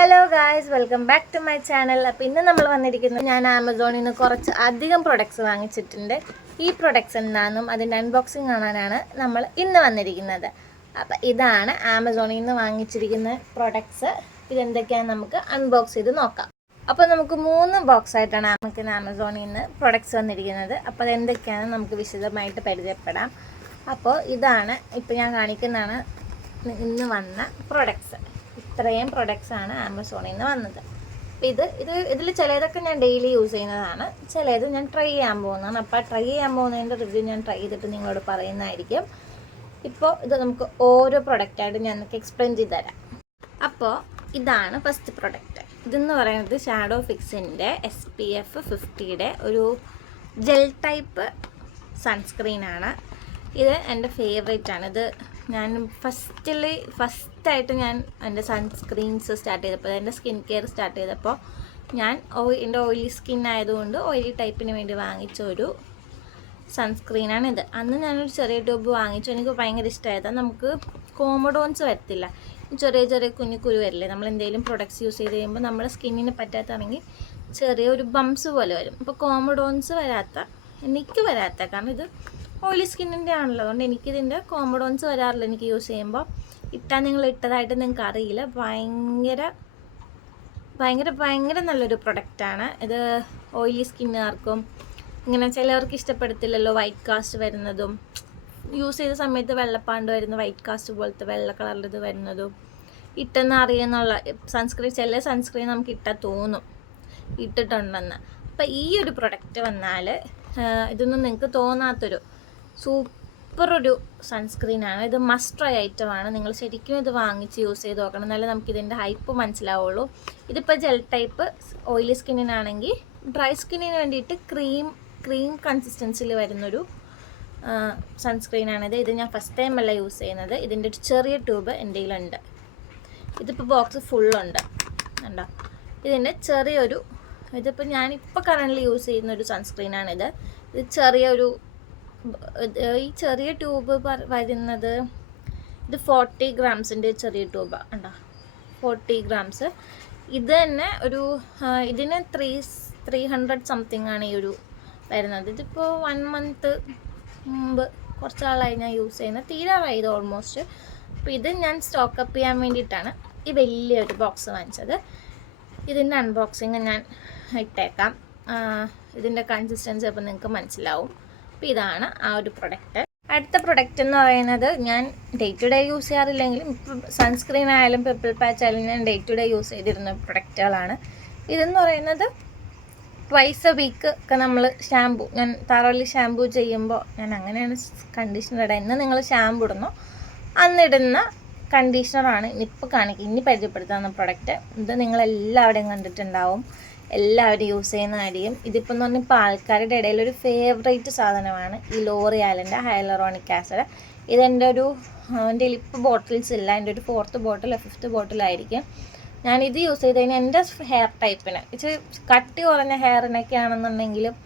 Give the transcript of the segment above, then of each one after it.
Hello guys, welcome back to my channel. അപ്പോൾ ഇന്ന് നമ്മൾ വന്നിരിക്കുന്നത്, ഞാൻ ആമസോണിൽ നിന്ന് കുറച്ച് അധികം പ്രൊഡക്ട്സ് വാങ്ങിച്ചിട്ടുണ്ട്. ഈ പ്രൊഡക്ട്സ് എന്താണെന്നും അതിൻ്റെ അൺബോക്സിങ് കാണാനാണ് നമ്മൾ ഇന്ന് വന്നിരിക്കുന്നത്. അപ്പോൾ ഇതാണ് ആമസോണിൽ നിന്ന് വാങ്ങിച്ചിരിക്കുന്ന പ്രൊഡക്ട്സ്. ഇതെന്തൊക്കെയാണെന്ന് നമുക്ക് അൺബോക്സ് ചെയ്ത് നോക്കാം. അപ്പോൾ നമുക്ക് 3 ബോക്സ് ആയിട്ടാണ് നമുക്ക് ആമസോണിൽ നിന്ന് പ്രൊഡക്ട്സ് വന്നിരിക്കുന്നത്. അപ്പോൾ അതെന്തൊക്കെയാണെന്ന് നമുക്ക് വിശദമായിട്ട് പരിചയപ്പെടാം. അപ്പോൾ ഇതാണ് ഇപ്പോൾ ഞാൻ കാണിക്കുന്നതാണ് ഇന്ന് വന്ന പ്രൊഡക്ട്സ്. ഇത്രയും പ്രൊഡക്ട്സാണ് ആമസോണിൽ നിന്ന് വന്നത്. ഇതിൽ ചിലതൊക്കെ ഞാൻ ഡെയിലി യൂസ് ചെയ്യുന്നതാണ്, ചിലത് ഞാൻ ട്രൈ ചെയ്യാൻ പോകുന്നതാണ്. അപ്പോൾ ട്രൈ ചെയ്യാൻ പോകുന്നതിൻ്റെ റിവ്യൂ ഞാൻ ട്രൈ ചെയ്തിട്ട് നിങ്ങളോട് പറയുന്നതായിരിക്കും. ഇപ്പോൾ ഇത് നമുക്ക് ഓരോ പ്രൊഡക്റ്റായിട്ട് ഞാൻ എക്സ്പ്ലെയിൻ ചെയ്ത് തരാം. അപ്പോൾ ഇതാണ് ഫസ്റ്റ് പ്രൊഡക്റ്റ്. ഇതെന്ന് പറയുന്നത് ഷാഡോ ഫിക്സിൻ്റെ SPF 50 ഒരു ജെൽ ടൈപ്പ് സൺസ്ക്രീനാണ്. ഇത് എൻ്റെ ഫേവറേറ്റാണ്. ഇത് ഞാൻ ഫസ്റ്റായിട്ട് ഞാൻ എൻ്റെ സൺസ്ക്രീൻസ് സ്റ്റാർട്ട് ചെയ്തപ്പോൾ, എൻ്റെ സ്കിൻ കെയർ സ്റ്റാർട്ട് ചെയ്തപ്പോൾ ഞാൻ എൻ്റെ ഓയിലി സ്കിൻ ആയതുകൊണ്ട് ഓയിലി ടൈപ്പിന് വേണ്ടി വാങ്ങിച്ച ഒരു സൺസ്ക്രീനാണിത്. അന്ന് ഞാനൊരു ചെറിയ ട്യൂബ് വാങ്ങിച്ചു. എനിക്ക് ഭയങ്കര ഇഷ്ടമായത് നമുക്ക് കോമഡോൺസ് വരത്തില്ല, ചെറിയ ചെറിയ കുഞ്ഞു കുരു വരില്ലേ, നമ്മൾ എന്തെങ്കിലും പ്രൊഡക്ട്സ് യൂസ് ചെയ്ത് കഴിയുമ്പോൾ നമ്മുടെ സ്കിന്നിന് പറ്റാത്താണെങ്കിൽ ചെറിയൊരു ബംസ് പോലെ വരും. അപ്പോൾ കോമഡോൺസ് എനിക്ക് വരാത്ത കാരണം ഇത് ഓയിലി സ്കിന്നിൻ്റെ ആണല്ലോ, അതുകൊണ്ട് എനിക്കിതിൻ്റെ കോമഡോൺസ് വരാറില്ല. എനിക്ക് യൂസ് ചെയ്യുമ്പോൾ നിങ്ങൾ ഇട്ടതായിട്ട് നിങ്ങൾക്ക് അറിയില്ല. ഭയങ്കര നല്ലൊരു പ്രൊഡക്റ്റാണ് ഇത്. ഓയിലി സ്കിന്നുകാർക്കും ഇങ്ങനെ ചിലവർക്ക് ഇഷ്ടപ്പെടത്തില്ലല്ലോ വൈറ്റ് കാസ്റ്റ് വരുന്നതും, യൂസ് ചെയ്ത സമയത്ത് വെള്ളപ്പാണ്ട് വരുന്ന വൈറ്റ് കാസ്റ്റ് പോലത്തെ വെള്ള കളറിൽ ഇത് വരുന്നതും ഇട്ടെന്ന് അറിയുന്നുള്ള ചില സൺസ്ക്രീൻ നമുക്ക് ഇട്ടാൽ തോന്നും ഇട്ടിട്ടുണ്ടെന്ന്. അപ്പം ഈ ഒരു പ്രൊഡക്റ്റ് വന്നാൽ ഇതൊന്നും നിങ്ങൾക്ക് തോന്നാത്തൊരു സൂപ്പറൊരു സൺസ്ക്രീനാണ്. ഇത് മസ്റ്റ് ട്രൈ ഐറ്റമാണ്. നിങ്ങൾ ശരിക്കും ഇത് വാങ്ങിച്ച് യൂസ് ചെയ്ത് നോക്കണം, എന്നാലേ നമുക്കിതിൻ്റെ ഹൈപ്പ് മനസ്സിലാവുള്ളൂ. ഇതിപ്പോൾ ജെൽ ടൈപ്പ് ഓയിലി സ്കിന്നിനാണെങ്കിൽ, ഡ്രൈ സ്കിന്നിന് വേണ്ടിയിട്ട് ക്രീം കൺസിസ്റ്റൻസിയിൽ വരുന്നൊരു സൺസ്ക്രീനാണിത്. ഇത് ഞാൻ ഫസ്റ്റ് ടൈം അല്ല യൂസ് ചെയ്യുന്നത്. ഇതിൻ്റെ ഒരു ചെറിയ ട്യൂബ് എൻ്റെ കയ്യിലുണ്ട്. ഇതിപ്പോൾ ബോക്സ് ഫുള്ളുണ്ട് കണ്ടോ. ഇതിൻ്റെ ഇതിപ്പോൾ ഞാനിപ്പോൾ കറൻ്റ് യൂസ് ചെയ്യുന്നൊരു സൺസ്ക്രീനാണിത്. ഇത് ഈ ചെറിയ ട്യൂബ് വരുന്നത് ഇത് 40 ഗ്രാംസിൻ്റെ ചെറിയ ട്യൂബാണ് കണ്ടോ, 40 ഗ്രാംസ്. ഇത് തന്നെ ഇതിന് 300 സംതിങ് ആണ് ഈ ഒരു വരുന്നത്. ഇതിപ്പോൾ 1 മന്ത് മുമ്പ് കുറച്ച് നാളായി ഞാൻ യൂസ് ചെയ്യുന്നത്, തീരാറായി ഇത് ഓൾമോസ്റ്റ്. അപ്പോൾ ഇത് ഞാൻ സ്റ്റോക്ക് അപ്പ് ചെയ്യാൻ വേണ്ടിയിട്ടാണ് ഈ വലിയൊരു ബോക്സ് വാങ്ങിച്ചത്. ഇതിൻ്റെ അൺബോക്സിങ് ഞാൻ ഇട്ടേക്കാം. ഇതിൻ്റെ കൺസിസ്റ്റൻസി അപ്പോൾ നിങ്ങൾക്ക് മനസ്സിലാവും. അപ്പോൾ ഇതാണ് ആ ഒരു പ്രൊഡക്റ്റ്. അടുത്ത പ്രൊഡക്റ്റ് എന്ന് പറയുന്നത് ഞാൻ ഡേ ടു ഡേ യൂസ് ചെയ്യാറില്ലെങ്കിലും ഇപ്പം സൺസ്ക്രീൻ ആയാലും പിമ്പിൾ പാച്ച് ആയാലും ഞാൻ ഡേ ടു ഡേ യൂസ് ചെയ്തിരുന്ന പ്രൊഡക്റ്റുകളാണ്. ഇതെന്ന് പറയുന്നത് ട്വൈസ് എ വീക്ക് ഒക്കെ നമ്മൾ ഞാൻ തറോലി ഷാമ്പൂ ചെയ്യുമ്പോൾ ഞാൻ അങ്ങനെയാണ് കണ്ടീഷണർ ഇടുക. ഇന്ന് നിങ്ങൾ ഷാമ്പൂ ഇടുന്നു അന്നിടുന്ന കണ്ടീഷണറാണ് ഇനി പരിചയപ്പെടുത്തുന്ന പ്രൊഡക്റ്റ്. ഇത് നിങ്ങളെല്ലാവരുടെയും കണ്ടിട്ടുണ്ടാവും, എല്ലാവരും യൂസ് ചെയ്യുന്നതായിരിക്കും. ഇതിപ്പോൾ എന്ന് പറഞ്ഞാൽ ഇപ്പോൾ ആൾക്കാരുടെ ഇടയിൽ ഒരു ഫേവറേറ്റ് സാധനമാണ് ഈ ലോറിയാലിൻ്റെ ഹൈലറോണിക് ആസിഡ്. എൻ്റെ ഇപ്പോൾ ബോട്ടിൽസ് ഇല്ല, എൻ്റെ ഒരു 4th ബോട്ടിൽ 5th ബോട്ടിലായിരിക്കും. ഞാനിത് യൂസ് ചെയ്ത് കഴിഞ്ഞാൽ എൻ്റെ ഹെയർ ടൈപ്പിന് ഇച്ചിരി കട്ടി കുറഞ്ഞ ഹെയറിനൊക്കെ ആണെന്നുണ്ടെങ്കിലും,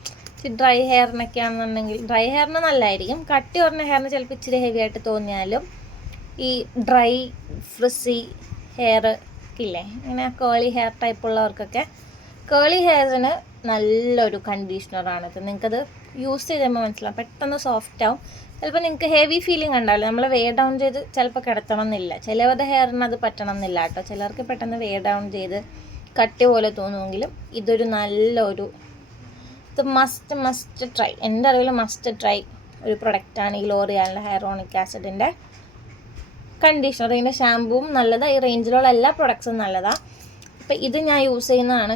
ഡ്രൈ ഹെയറിനൊക്കെ ആണെന്നുണ്ടെങ്കിൽ, ഡ്രൈ ഹെയറിന് നല്ലതായിരിക്കും. കട്ടി കുറഞ്ഞ ഹെയറിന് ചിലപ്പോൾ ഇച്ചിരി ഹെവി ആയിട്ട് തോന്നിയാലും ഈ ഡ്രൈ ഫ്രിസി ഹെയർ ഇല്ലേ, ഇങ്ങനെ കേളി ഹെയർ ടൈപ്പ് ഉള്ളവർക്കൊക്കെ, കേളി ഹെയറിന് നല്ലൊരു കണ്ടീഷണറാണിത്. നിങ്ങൾക്കത് യൂസ് ചെയ്ത് കഴിയുമ്പോൾ മനസ്സിലാവും, പെട്ടെന്ന് സോഫ്റ്റ് ആവും. ചിലപ്പോൾ നിങ്ങൾക്ക് ഹെവി ഫീലിംഗ് ഉണ്ടാവില്ല, നമ്മൾ വേ ഡൗൺ ചെയ്ത് ചിലപ്പോൾ കിടത്തണം എന്നില്ല. ചിലവരുടെ ഹെയറിന് അത് പറ്റണം എന്നില്ല കേട്ടോ. ചിലർക്ക് പെട്ടെന്ന് വേ ഡൗൺ ചെയ്ത് കട്ടി പോലെ തോന്നുമെങ്കിലും ഇത് മസ്റ്റ് ട്രൈ, എൻ്റെ അറിവിൽ മസ്റ്റ് ട്രൈ ഒരു പ്രൊഡക്റ്റാണ് ഈ ലോറിയാലിൻ്റെ ഹൈലറോണിക് ആസിഡിൻ്റെ കണ്ടീഷണർ. ഇതിൻ്റെ ഷാമ്പൂവും നല്ലതാണ്, ഈ റേഞ്ചിലുള്ള എല്ലാ പ്രൊഡക്ട്സും നല്ലതാണ്. അപ്പോൾ ഇത് ഞാൻ യൂസ് ചെയ്യുന്നതാണ്.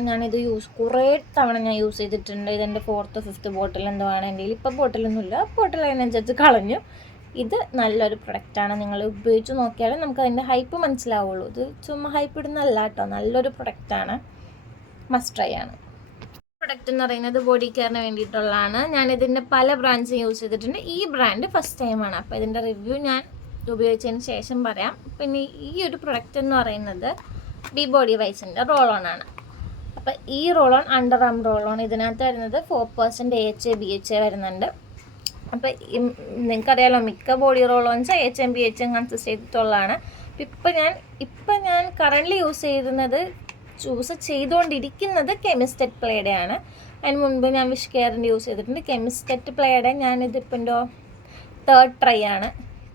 കുറേ തവണ ഞാൻ യൂസ് ചെയ്തിട്ടുണ്ട്. ഇതെൻ്റെ 4th 5th ബോട്ടിൽ എന്തോ ആണ് എൻ്റെ കയ്യിൽ. ഇപ്പോൾ ബോട്ടിലൊന്നുമില്ല, ബോട്ടിൽ അതിനനുസരിച്ച് കളഞ്ഞു. ഇത് നല്ലൊരു പ്രൊഡക്റ്റാണ്. നിങ്ങൾ ഉപയോഗിച്ച് നോക്കിയാലും നമുക്ക് അതിൻ്റെ ഹൈപ്പ് മനസ്സിലാവുള്ളൂ. ഇത് ചുമ്മാ ഹൈപ്പ് ഇടുന്നതല്ല കേട്ടോ, നല്ലൊരു പ്രൊഡക്റ്റാണ്, മസ്റ്റ് ട്രൈ ആണ്. പ്രൊഡക്റ്റ് എന്ന് പറയുന്നത് ബോഡി കെയറിന് വേണ്ടിയിട്ടുള്ളതാണ്. ഞാനിതിൻ്റെ പല ബ്രാൻഡ്സും യൂസ് ചെയ്തിട്ടുണ്ട്. ഈ ബ്രാൻഡ് ഫസ്റ്റ് ടൈമാണ്. അപ്പോൾ ഇതിൻ്റെ റിവ്യൂ ഞാൻ ഉപയോഗിച്ചതിന് ശേഷം പറയാം. പിന്നെ ഈ ഒരു പ്രൊഡക്റ്റ് എന്ന് പറയുന്നത് ബോഡി വൈസിൻ്റെ റോൾ ഓൺ ആണ്. അപ്പോൾ ഈ roll on underarm roll on, ഇതിനകത്ത് വരുന്നത് 4% AHA BHA വരുന്നുണ്ട്. അപ്പോൾ നിങ്ങൾക്കറിയാലോ മിക്ക body roll ons AHA BHA consist ചെയ്തിട്ടുള്ളതാണ്. ഇപ്പം ഞാൻ കറൻ്റ്ലി യൂസ് ചെയ്യുന്നത് ചൂസ് ചെയ്തുകൊണ്ടിരിക്കുന്നത് കെമിസ്റ്റ് പ്ലേയുടെ ആണ്. അതിന് മുൻപ് ഞാൻ വിഷ് കെയറിൻ്റെ യൂസ് ചെയ്തിട്ടുണ്ട്. കെമിസ്റ്റ് പ്ലേയുടെ ഞാനിതിപ്പോൾ എൻ്റെ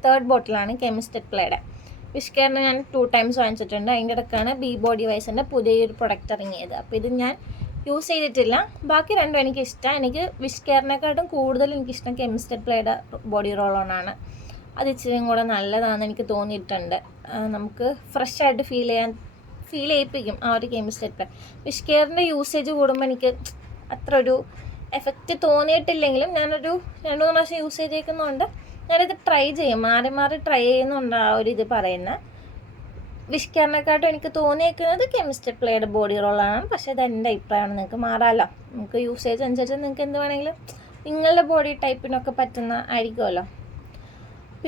തേർഡ് ബോട്ടിലാണ് കെമിസ്റ്റ് പ്ലേയുടെ. വിഷ് കെയറിന് ഞാൻ 2 times വാങ്ങിച്ചിട്ടുണ്ട്. അതിൻ്റെ ഇടയ്ക്കാണ് ബി ബോഡി വൈസിൻ്റെ പുതിയൊരു പ്രൊഡക്റ്റ് ഇറങ്ങിയത്. അപ്പോൾ ഇത് ഞാൻ യൂസ് ചെയ്തിട്ടില്ല. ബാക്കി രണ്ടും എനിക്കിഷ്ടം. എനിക്ക് വിഷ് കെയറിനെക്കാട്ടും കൂടുതൽ എനിക്കിഷ്ടം കെമിസ്റ്റ് പ്ലേയുടെ ബോഡി റോൾ ഓണാണ്. അത് ഇച്ചിരിയും കൂടെ നല്ലതാണെന്ന് എനിക്ക് തോന്നിയിട്ടുണ്ട്. നമുക്ക് ഫ്രഷ് ആയിട്ട് ഫീൽ ചെയ്യിപ്പിക്കും ആ ഒരു കെമിസ്റ്റ് പ്ലേ. വിഷ് കെയറിൻ്റെ യൂസേജ് കൂടുമ്പോൾ എനിക്ക് അത്ര ഒരു എഫക്റ്റ് തോന്നിയിട്ടില്ലെങ്കിലും ഞാനൊരു 2-3 പ്രാവശ്യം യൂസ് ചെയ്തേക്കുന്നതുകൊണ്ട് ഞാനിത് ട്രൈ ചെയ്യും. മാറി മാറി ട്രൈ ചെയ്യുന്നുണ്ട് ആ ഒരു ഇത് പറയുന്നത്. വിഷ് കെയറിനെക്കാട്ടും എനിക്ക് തോന്നിയേക്കുന്നത് കെമിസ്റ്റ് പ്ലേയുടെ ബോഡി റോളാണ്. പക്ഷേ അത് എൻ്റെ അഭിപ്രായമാണ്. നിങ്ങൾക്ക് മാറാമല്ലോ. നമുക്ക് യൂസേജ് അനുസരിച്ച് നിങ്ങൾക്ക് എന്ത് വേണമെങ്കിലും നിങ്ങളുടെ ബോഡി ടൈപ്പിനൊക്കെ പറ്റുന്ന ആയിരിക്കുമല്ലോ.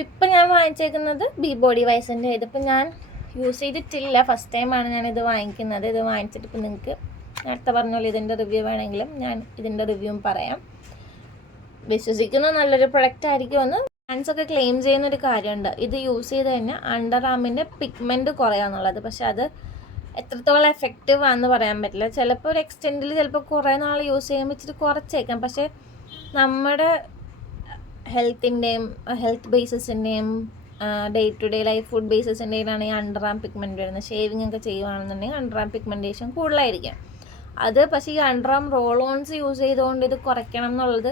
ഇപ്പം ഞാൻ വാങ്ങിച്ചേക്കുന്നത് ബി ബോഡി വൈസിൻ്റെ. ഇതിപ്പോൾ ഞാൻ യൂസ് ചെയ്തിട്ടില്ല. ഫസ്റ്റ് ടൈമാണ് ഞാനിത് വാങ്ങിക്കുന്നത്. ഇത് വാങ്ങിച്ചിട്ട് ഇപ്പം നിങ്ങൾക്ക് നേരത്തെ പറഞ്ഞ പോലെ ഇതിൻ്റെ റിവ്യൂ വേണമെങ്കിലും ഞാൻ ഇതിൻ്റെ റിവ്യൂവും പറയാം. വിശ്വസിക്കുന്ന നല്ലൊരു പ്രൊഡക്റ്റ് ആയിരിക്കുമെന്ന് ബ്രാൻഡ്സൊക്കെ ക്ലെയിം ചെയ്യുന്നൊരു കാര്യമുണ്ട്. ഇത് യൂസ് ചെയ്ത് കഴിഞ്ഞാൽ അണ്ടർ ആർമിൻ്റെ പിഗ്മെൻറ്റ് കുറയാന്നുള്ളത്. പക്ഷെ അത് എത്രത്തോളം എഫക്റ്റീവ് ആണെന്ന് പറയാൻ പറ്റില്ല. ചിലപ്പോൾ ഒരു എക്സ്റ്റെൻഡിൽ ചിലപ്പോൾ കുറേ നാൾ യൂസ് ചെയ്യുമ്പോൾ ഇച്ചിരി കുറച്ചേക്കാം. പക്ഷേ നമ്മുടെ ഹെൽത്ത് ബേസിസിൻ്റെയും day to day life food ബേസിസിൻ്റെയിലാണ് ഈ അണ്ടർ ആം പിഗ്മെൻറ്റ് വരുന്നത്. ഷേവിങ് ഒക്കെ ചെയ്യുകയാണെന്നുണ്ടെങ്കിൽ അണ്ടർ ആം പിഗ്മെൻറ്റേഷൻ കൂടുതലായിരിക്കും. അത് പക്ഷേ ഈ underarm roll ons use ചെയ്തുകൊണ്ട് ഇത് കുറയ്ക്കണം എന്നുള്ളത്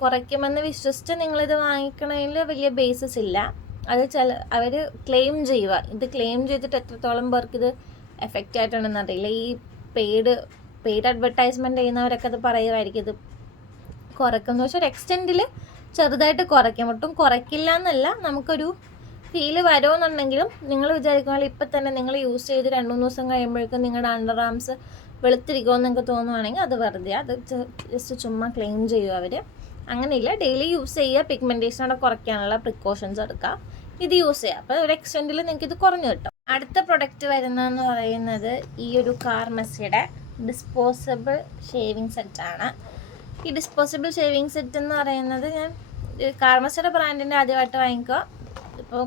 കുറയ്ക്കുമെന്ന് വിശ്വസിച്ച് നിങ്ങളിത് വാങ്ങിക്കണതിൽ വലിയ ബേസിസ് ഇല്ല. അത് അവർ ക്ലെയിം ചെയ്യുക. ഇത് ക്ലെയിം ചെയ്തിട്ട് എത്രത്തോളം പേർക്ക് ഇത് എഫക്റ്റ് ആയിട്ടുണ്ടെന്ന് അറിയില്ല. ഈ പെയ്ഡ് അഡ്വർടൈസ്മെൻറ്റ് ചെയ്യുന്നവരൊക്കെ അത് പറയുമായിരിക്കും ഇത് കുറയ്ക്കുമെന്ന്. പക്ഷേ ഒരു എക്സ്റ്റെൻഡിൽ ചെറുതായിട്ട് കുറയ്ക്കും. ഒട്ടും കുറയ്ക്കില്ല എന്നല്ല. നമുക്കൊരു ഫീല് വരുമെന്നുണ്ടെങ്കിലും നിങ്ങൾ വിചാരിക്കുമ്പോൾ ഇപ്പം തന്നെ നിങ്ങൾ യൂസ് ചെയ്ത് 2-3 ദിവസം കഴിയുമ്പോഴേക്കും നിങ്ങളുടെ അണ്ടർ ആംസ് വെളുത്തിരിക്കുമെന്ന് നിങ്ങൾക്ക് തോന്നുവാണെങ്കിൽ അത് വെറുതെ അത് ജസ്റ്റ് ചുമ്മാ ക്ലെയിം ചെയ്യുക അവർ. അങ്ങനെയില്ല. ഡെയിലി യൂസ് ചെയ്യുക. പിഗ്മെൻറ്റേഷനോടെ കുറയ്ക്കാനുള്ള പ്രിക്കോഷൻസ് എടുക്കുക. ഇത് യൂസ് ചെയ്യുക. അപ്പോൾ ഒരു എക്സ്റ്റെൻഡിൽ നിങ്ങൾക്ക് ഇത് കുറഞ്ഞു കിട്ടും. അടുത്ത പ്രൊഡക്റ്റ് വരുന്നതെന്ന് പറയുന്നത് ഈ ഒരു കാർമസിയുടെ ഡിസ്പോസിബിൾ ഷേവിങ് സെറ്റാണ്. ഈ ഡിസ്പോസിബിൾ ഷേവിങ് സെറ്റ് എന്ന് പറയുന്നത് ഞാൻ കാർമസിയുടെ ബ്രാൻഡിൻ്റെ ആദ്യമായിട്ട് വാങ്ങിക്കുക. ഇപ്പോൾ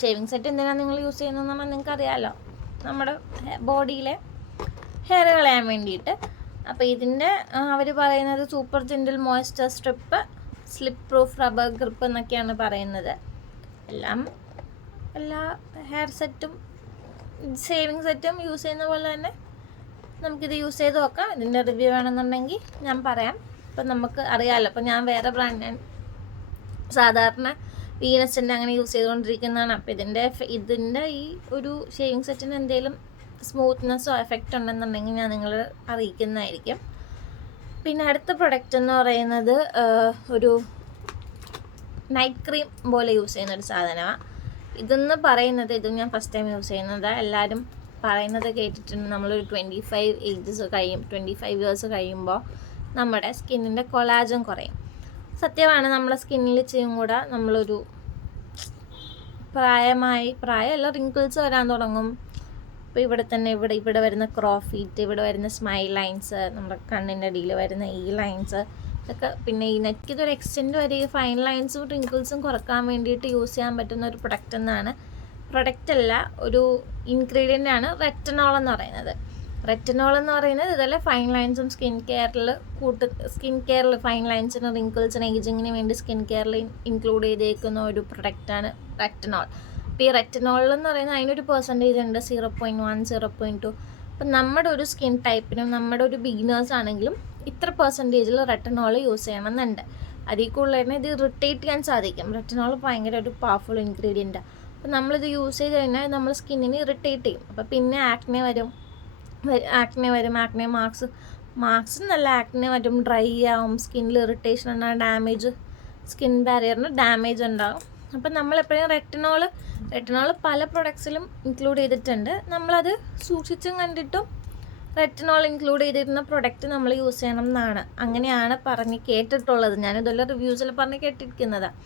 ഷേവിങ് സെറ്റ് എന്തിനാണ് നിങ്ങൾ യൂസ് ചെയ്യുന്നതെന്ന് പറഞ്ഞാൽ നിങ്ങൾക്ക് അറിയാമല്ലോ, നമ്മുടെ ബോഡിയിലെ ഹെയർ കളയാൻ വേണ്ടിയിട്ട്. അപ്പോൾ ഇതിൻ്റെ അവർ പറയുന്നത് super gentle moisture strip, slip proof rubber grip എന്നൊക്കെയാണ് പറയുന്നത്. എല്ലാ ഹെയർ സെറ്റും ഷേവിങ് സെറ്റും യൂസ് ചെയ്യുന്ന പോലെ തന്നെ നമുക്കിത് യൂസ് ചെയ്ത് നോക്കാം. ഇതിൻ്റെ റിവ്യൂ വേണമെന്നുണ്ടെങ്കിൽ ഞാൻ പറയാം. ഇപ്പം നമുക്ക് അറിയാമല്ലോ. അപ്പോൾ ഞാൻ വേറെ ബ്രാൻഡ് സാധാരണ വീനസിൻ്റെ അങ്ങനെ യൂസ് ചെയ്തുകൊണ്ടിരിക്കുന്നതാണ്. അപ്പോൾ ഇതിൻ്റെ ഈ ഒരു ഷേവിങ് സെറ്റിന് എന്തെങ്കിലും സ്മൂത്ത്നെസ്സോ എഫക്റ്റ് ഉണ്ടെന്നുണ്ടെങ്കിൽ ഞാൻ നിങ്ങളെ അറിയിക്കുന്നതായിരിക്കും. പിന്നെ അടുത്ത പ്രൊഡക്റ്റ് എന്ന് പറയുന്നത് ഒരു നൈറ്റ് ക്രീം പോലെ യൂസ് ചെയ്യുന്നൊരു സാധനമാണ്. ഇതെന്ന് പറയുന്നത് ഇത് ഞാൻ ഫസ്റ്റ് ടൈം യൂസ് ചെയ്യുന്നത്. എല്ലാവരും പറയുന്നത് കേട്ടിട്ടുണ്ട്. നമ്മളൊരു 25 ഇയേഴ്സ് കഴിയുമ്പോൾ നമ്മുടെ സ്കിന്നിൻ്റെ കൊളാജൻ കുറയും. സത്യമാണ്. നമ്മുടെ സ്കിന്നിൽ ചെയ്യും കൂടെ നമ്മളൊരു പ്രായമല്ല റിങ്കിൾസ് വരാൻ തുടങ്ങും. ഇപ്പോൾ ഇവിടെ തന്നെ ഇവിടെ വരുന്ന ക്രോഫീറ്റ്, ഇവിടെ വരുന്ന സ്മൈൽ ലൈൻസ്, നമ്മുടെ കണ്ണിൻ്റെ അടിയിൽ വരുന്ന ഈ ലൈൻസ് ഇതൊക്കെ, പിന്നെ ഈ നെക്ക് ഇതൊരു എക്സ്റ്റെൻഡ് വരെ ഈ ഫൈൻ ലൈൻസും റിങ്കിൾസും കുറക്കാൻ വേണ്ടിയിട്ട് യൂസ് ചെയ്യാൻ പറ്റുന്ന ഒരു പ്രൊഡക്റ്റ് അല്ല, ഒരു ഇൻഗ്രീഡിയൻ്റ് ആണ് റെറ്റനോൾ എന്ന് പറയുന്നത്. റെറ്റനോൾ എന്ന് പറയുന്നത് ഇതല്ലേ ഫൈൻ ലൈൻസും സ്കിൻ കെയറിൽ ഫൈൻ ലൈൻസിന് റിങ്കിൾസിന് ഏജിങ്ങിന് വേണ്ടി സ്കിൻ കെയറിൽ ഇൻക്ലൂഡ് ചെയ്തേക്കുന്ന ഒരു പ്രൊഡക്റ്റാണ് റെറ്റനോൾ. അപ്പോൾ ഈ റെറ്റനോൾ എന്ന് പറയുന്നത് അതിനൊരു പെർസെൻറ്റേജ് ഉണ്ട്, 0.1, 0.2. അപ്പം നമ്മുടെ ഒരു സ്കിൻ ടൈപ്പിനും നമ്മുടെ ഒരു ബിഗിനേഴ്സ് ആണെങ്കിലും ഇത്ര പെർസെൻറ്റേജിൽ റെറ്റനോൾ യൂസ് ചെയ്യണമെന്നുണ്ട്. അതിൽ കൂടുതൽ തന്നെ ഇത് ഇറിറ്റേറ്റ് ചെയ്യാൻ സാധിക്കും. റെറ്റനോൾ ഭയങ്കര ഒരു പവർഫുൾ ഇൻഗ്രീഡിയൻറ്റാണ്. അപ്പോൾ നമ്മളിത് യൂസ് ചെയ്ത് കഴിഞ്ഞാൽ നമ്മൾ സ്കിന്നിന് ഇറിറ്റേറ്റ് ചെയ്യും. അപ്പോൾ പിന്നെ ആക്നെ വരും, ആക്നെ മാർക്സ് നല്ല ആക്നെ വരും, ഡ്രൈ ആവും, സ്കിന്നിൽ ഇറിറ്റേഷൻ ഉണ്ടാകും, സ്കിൻ ബാരിയറിന് ഡാമേജ് ഉണ്ടാകും. അപ്പം നമ്മളെപ്പോഴും റെറ്റനോൾ പല പ്രൊഡക്ട്സിലും ഇൻക്ലൂഡ് ചെയ്തിട്ടുണ്ട്. നമ്മളത് സൂക്ഷിച്ചും കണ്ടിട്ടും റെറ്റനോൾ ഇൻക്ലൂഡ് ചെയ്തിരുന്ന പ്രൊഡക്റ്റ് നമ്മൾ യൂസ് ചെയ്യണം എന്നാണ്, അങ്ങനെയാണ് പറഞ്ഞ് കേട്ടിട്ടുള്ളത്. ഞാനിതുപോലെ റിവ്യൂസിൽ പറഞ്ഞ് കേട്ടിരിക്കുന്നതാണ്.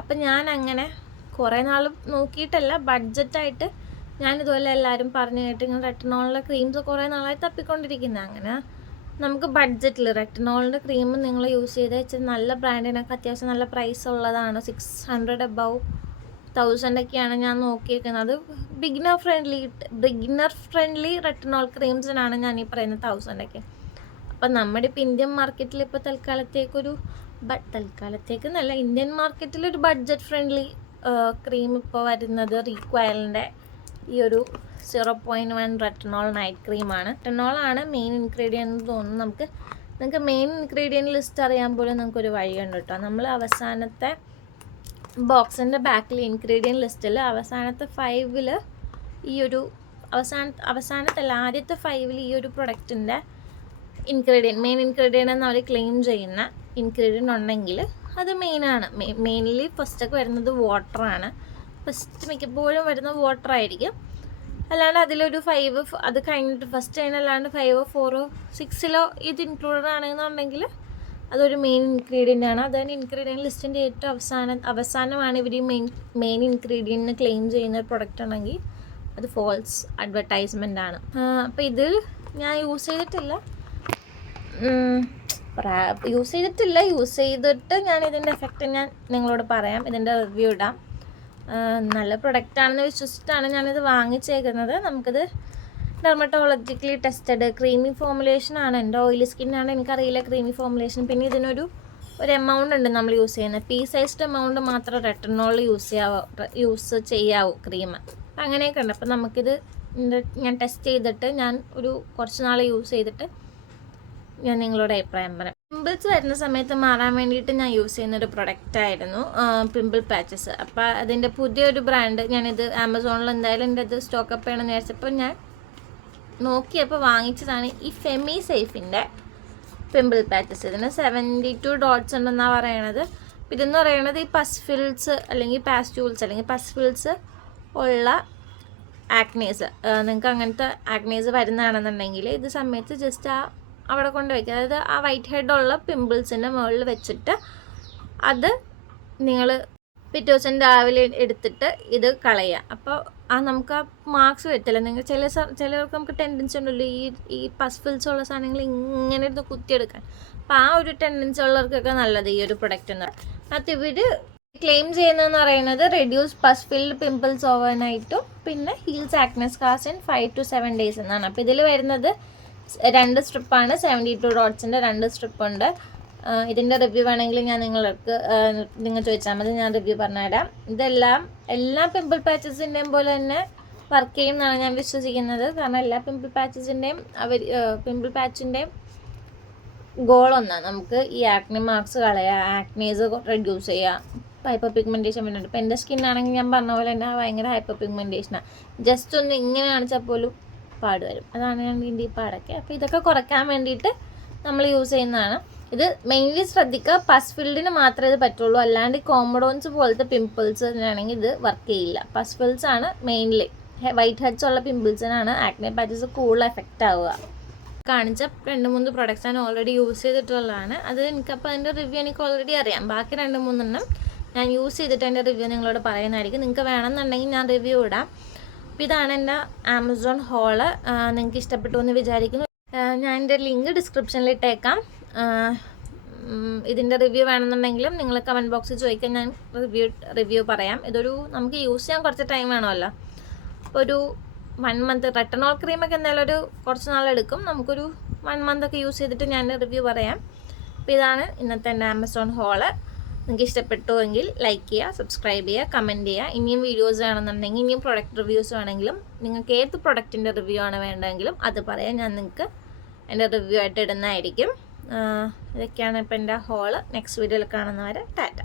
അപ്പം ഞാൻ അങ്ങനെ കുറേ നാൾ നോക്കിയിട്ടല്ല, ബഡ്ജറ്റായിട്ട് ഞാനിതുപോലെ എല്ലാവരും പറഞ്ഞു കേട്ട് ഇങ്ങനെ റെറ്റനോളിൻ്റെ ക്രീംസ് കുറേ നാളായി തപ്പിക്കൊണ്ടിരിക്കുന്നത്. അങ്ങനെ നമുക്ക് ബഡ്ജറ്റിൽ റെറ്റനോളിൻ്റെ ക്രീം നിങ്ങൾ യൂസ് ചെയ്ത് വെച്ചാൽ നല്ല ബ്രാൻഡിനൊക്കെ അത്യാവശ്യം നല്ല പ്രൈസ് ഉള്ളതാണ്. 600 above 1000 ഞാൻ നോക്കിയേക്കുന്നത്. ബിഗിനർ ഫ്രണ്ട്ലി റെറ്റിനോൾ ക്രീംസിനാണ് ഞാൻ ഈ പറയുന്നത് 1000. അപ്പം നമ്മുടെ ഇപ്പോൾ ഇന്ത്യൻ മാർക്കറ്റിൽ ഇപ്പോൾ തൽക്കാലത്തേക്കെന്നല്ല, ഇന്ത്യൻ മാർക്കറ്റിലൊരു ബഡ്ജറ്റ് ഫ്രണ്ട്ലി ക്രീം ഇപ്പോൾ വരുന്നത് റീക്വയലിൻ്റെ ഈ ഒരു 0.1 റെറ്റിനോൾ നൈറ്റ് ക്രീമാണ്. റെറ്റിനോളാണ് മെയിൻ ഇൻഗ്രീഡിയൻ്റ് എന്ന് തോന്നുന്നു. നിങ്ങൾക്ക് മെയിൻ ഇൻഗ്രീഡിയൻറ്റ് ലിസ്റ്റ് അറിയാൻ പോലും നമുക്കൊരു വഴിയുണ്ട് കേട്ടോ. നമ്മൾ അവസാനത്തെ ബോക്സിൻ്റെ ബാക്കിൽ ഇൻഗ്രീഡിയൻറ്റ് ലിസ്റ്റിൽ അവസാനത്തെ 5ൽ ഈ ഒരു അവസാനത്തല്ല ആദ്യത്തെ 5ൽ ഈ ഒരു പ്രൊഡക്റ്റിൻ്റെ മെയിൻ ഇൻഗ്രീഡിയൻ്റ് എന്ന് അവർ ക്ലെയിം ചെയ്യുന്ന ഇൻഗ്രീഡിയൻ്റ് ഉണ്ടെങ്കിൽ അത് മെയിനാണ്. മെയിൻലി ഫസ്റ്റൊക്കെ വരുന്നത് വാട്ടറാണ്. മിക്കപ്പോഴും വരുന്ന വാട്ടർ ആയിരിക്കും. അല്ലാണ്ട് അതിലൊരു 5 അത് കഴിഞ്ഞിട്ട് ഫസ്റ്റ് അതിനല്ലാണ്ട് 5 4 6 ഇത് ഇൻക്ലൂഡഡ് ആണെന്നുണ്ടെങ്കിൽ അതൊരു മെയിൻ ഇൻഗ്രീഡിയൻ്റ് ആണ്. അതാണ് ഇൻഗ്രീഡിയൻറ്റ് ലിസ്റ്റിൻ്റെ ഏറ്റവും അവസാനമാണ് ഇവർ ഈ മെയിൻ ഇൻഗ്രീഡിയൻറ്റിന് ക്ലെയിം ചെയ്യുന്ന ഒരു പ്രൊഡക്റ്റ് ഉണ്ടെങ്കിൽ അത് ഫോൾസ് അഡ്വർടൈസ്മെൻ്റ് ആണ്. അപ്പോൾ ഇത് ഞാൻ യൂസ് ചെയ്തിട്ടില്ല. യൂസ് ചെയ്തിട്ട് ഞാൻ ഇതിൻ്റെ എഫക്റ്റ് ഞാൻ നിങ്ങളോട് പറയാം, ഇതിൻ്റെ റിവ്യൂ ഇടാം. നല്ല പ്രൊഡക്റ്റാണെന്ന് വിശ്വസിച്ചിട്ടാണ് ഞാനിത് വാങ്ങിച്ചേക്കുന്നത്. നമുക്കിത് ഡെർമറ്റോളജിക്കലി ടെസ്റ്റഡ് ക്രീമി ഫോമുലേഷനാണ്. എൻ്റെ ഓയിലി സ്കിന്നാണ്, എനിക്കറിയില്ല ക്രീമി ഫോമുലേഷൻ. പിന്നെ ഇതിനൊരു എമൗണ്ട് ഉണ്ട് നമ്മൾ യൂസ് ചെയ്യുന്നത്. പീ സൈസ്ഡ് എമൗണ്ട് മാത്രം റെറ്റിനോൾ യൂസ് ചെയ്യാവൂ ക്രീം. അപ്പം അങ്ങനെയൊക്കെ ഉണ്ട്. അപ്പം നമുക്കിത് ഞാൻ ടെസ്റ്റ് ചെയ്തിട്ട് ഞാൻ ഒരു കുറച്ച് നാൾ യൂസ് ചെയ്തിട്ട് ഞാൻ നിങ്ങളോട് അഭിപ്രായം പറയാം. പിമ്പിൾസ് വരുന്ന സമയത്ത് മാറാൻ വേണ്ടിയിട്ട് ഞാൻ യൂസ് ചെയ്യുന്നൊരു പ്രൊഡക്റ്റായിരുന്നു പിമ്പിൾ പാച്ചസ്. അപ്പോൾ അതിൻ്റെ പുതിയൊരു ബ്രാൻഡ് ഞാനിത് ആമസോണിൽ എന്തായാലും എൻ്റെ അത് സ്റ്റോക്കപ്പ് ചെയ്യണമെന്ന് വിചാരിച്ചപ്പോൾ ഞാൻ നോക്കിയപ്പോൾ വാങ്ങിച്ചതാണ് ഈ ഫെമി സേഫിൻ്റെ പിമ്പിൾ പാച്ചസ്. ഇതിന് 72 ഡോട്ട്സ് ഉണ്ടെന്നാണ് പറയണത്. ഇതെന്ന് പറയുന്നത് ഈ പസ്ഫിൽസ് അല്ലെങ്കിൽ പാസ്റ്റൂൾസ് അല്ലെങ്കിൽ പസ്ഫിൽസ് ഉള്ള ആക്നേസ്, നിങ്ങൾക്ക് അങ്ങനത്തെ ആക്നേസ് വരുന്നതാണെന്നുണ്ടെങ്കിൽ ഇത് സമയത്ത് ജസ്റ്റ് അവിടെ കൊണ്ട് വയ്ക്കുക. അതായത് ആ വൈറ്റ് ഹെഡുള്ള പിമ്പിൾസിൻ്റെ മുകളിൽ വെച്ചിട്ട് അത് നിങ്ങൾ പിറ്റേ ദിവസം രാവിലെ എടുത്തിട്ട് ഇത് കളയുക. അപ്പോൾ നമുക്ക് ആ മാർക്സ് വരത്തില്ല. നിങ്ങൾ ചിലർക്ക് നമുക്ക് ടെൻഡൻസി ഉണ്ടല്ലോ ഈ പസ്ഫിൽസ് ഉള്ള സാധനങ്ങൾ ഇങ്ങനെ ഇരുന്ന് കുത്തിയെടുക്കാൻ. അപ്പോൾ ആ ഒരു ടെൻഡൻസി ഉള്ളവർക്കൊക്കെ നല്ലത് ഈ ഒരു പ്രൊഡക്റ്റ് എന്ന് പറയും. അത് ഇവർ ക്ലെയിം ചെയ്യുന്നതെന്ന് പറയുന്നത് റെഡ്യൂസ് പസ്ഫിൽഡ് പിമ്പിൾസ് ഓവർനൈറ്റും പിന്നെ heels acne scars in 5 to 7 days എന്നാണ്. അപ്പോൾ ഇതിൽ വരുന്നത് 2 സ്ട്രിപ്പാണ്. 72 ഡോട്ട്സിൻ്റെ 2 സ്ട്രിപ്പുണ്ട്. ഇതിൻ്റെ റിവ്യൂ വേണമെങ്കിൽ ഞാൻ നിങ്ങൾ ചോദിച്ചാൽ മതി, ഞാൻ റിവ്യൂ പറഞ്ഞുതരാം. എല്ലാ പിമ്പിൾ പാച്ചസിൻ്റെയും പോലെ തന്നെ വർക്ക് ചെയ്യുമെന്നാണ് ഞാൻ വിശ്വസിക്കുന്നത്. കാരണം എല്ലാ പിമ്പിൾ പാച്ചിൻ്റെയും ഗോൾ ഒന്നാണ്, നമുക്ക് ഈ ആക്നെ മാർക്സ് കളയുക, ആക്നേസ് റെഡ്യൂസ് ചെയ്യുക, ഹൈപ്പർ പിഗ്മെൻറ്റേഷൻ വരുന്നുണ്ട്. ഇപ്പോൾ എൻ്റെ സ്കിന്നാണെങ്കിൽ ഞാൻ പറഞ്ഞ പോലെ തന്നെ ഭയങ്കര ഹൈപ്പർ പിഗ്മെൻറ്റേഷനാണ്. ജസ്റ്റ് ഒന്ന് ഇങ്ങനെ കാണിച്ചാൽ പോലും പാട് വരും. അതാണ് ഞാൻ ഇതിൻ്റെ ഈ പാടൊക്കെ. അപ്പോൾ ഇതൊക്കെ കുറയ്ക്കാൻ വേണ്ടിയിട്ട് നമ്മൾ യൂസ് ചെയ്യുന്നതാണ്. ഇത് മെയിൻലി ശ്രദ്ധിക്കുക, പസ്ഫിൽഡിന് മാത്രമേ ഇത് പറ്റുള്ളൂ. അല്ലാണ്ട് കോമഡോൺസ് പോലത്തെ പിമ്പിൾസിനാണെങ്കിൽ ഇത് വർക്ക് ചെയ്യില്ല. പസ്ഫിൽസ് ആണ് മെയിൻലി, വൈറ്റ് ഹെഡ്സ് ഉള്ള പിമ്പിൾസിനാണ് ആക്നെ പാച്ചസ് കൂടുതൽ എഫക്റ്റ് ആവുക. കാണിച്ച 2-3 പ്രൊഡക്ട്സ് ഞാൻ ഓൾറെഡി യൂസ് ചെയ്തിട്ടുള്ളതാണ്. അത് എനിക്കപ്പോൾ അതിൻ്റെ റിവ്യൂ എനിക്ക് ഓൾറെഡി അറിയാം. ബാക്കി 2-3 ഞാൻ യൂസ് ചെയ്തിട്ട് അതിൻ്റെ റിവ്യൂ നിങ്ങളോട് പറയുന്നതായിരിക്കും. നിങ്ങൾക്ക് വേണമെന്നുണ്ടെങ്കിൽ ഞാൻ റിവ്യൂ ഇടാം. അപ്പോൾ ഇതാണ് എൻ്റെ ആമസോൺ ഹോള്. നിങ്ങൾക്ക് ഇഷ്ടപ്പെട്ടു എന്ന് വിചാരിക്കുന്നു. ഞാൻ എൻ്റെ ലിങ്ക് ഡിസ്ക്രിപ്ഷനിൽ ഇട്ടേക്കാം. ഇതിൻ്റെ റിവ്യൂ വേണമെന്നുണ്ടെങ്കിലും നിങ്ങൾ കമൻറ്റ് ബോക്സിൽ ചോദിക്കാൻ ഞാൻ റിവ്യൂ പറയാം. നമുക്ക് യൂസ് ചെയ്യാൻ കുറച്ച് ടൈം വേണമല്ലോ. അപ്പോൾ ഒരു 1 month റെറ്റിനോൾ ക്രീമൊക്കെ എന്തായാലും ഒരു കുറച്ച് നാളെടുക്കും. നമുക്കൊരു 1 month ഒക്കെ യൂസ് ചെയ്തിട്ട് ഞാൻ റിവ്യൂ പറയാം. അപ്പോൾ ഇതാണ് ഇന്നത്തെ എൻ്റെ ആമസോൺ ഹോള്. നിങ്ങൾക്ക് ഇഷ്ടപ്പെട്ടുവെങ്കിൽ ലൈക്ക് ചെയ്യുക, സബ്സ്ക്രൈബ് ചെയ്യുക, കമൻറ്റ് ചെയ്യുക. ഇനിയും വീഡിയോസ് വേണമെന്നുണ്ടെങ്കിൽ ഇനിയും പ്രൊഡക്റ്റ് റിവ്യൂസ് വേണമെങ്കിലും നിങ്ങൾക്ക് ഏത് പ്രൊഡക്റ്റിൻ്റെ റിവ്യൂ ആണ് വേണ്ടതെങ്കിലും അത് പറയാം. ഞാൻ നിങ്ങൾക്ക് എൻ്റെ റിവ്യൂ ആയിട്ട് ഇടുന്നതായിരിക്കും. ഇതൊക്കെയാണ് ഇപ്പോൾ എൻ്റെ ഹോള്. നെക്സ്റ്റ് വീഡിയോയിൽ കാണുന്നവരെ ടാറ്റ.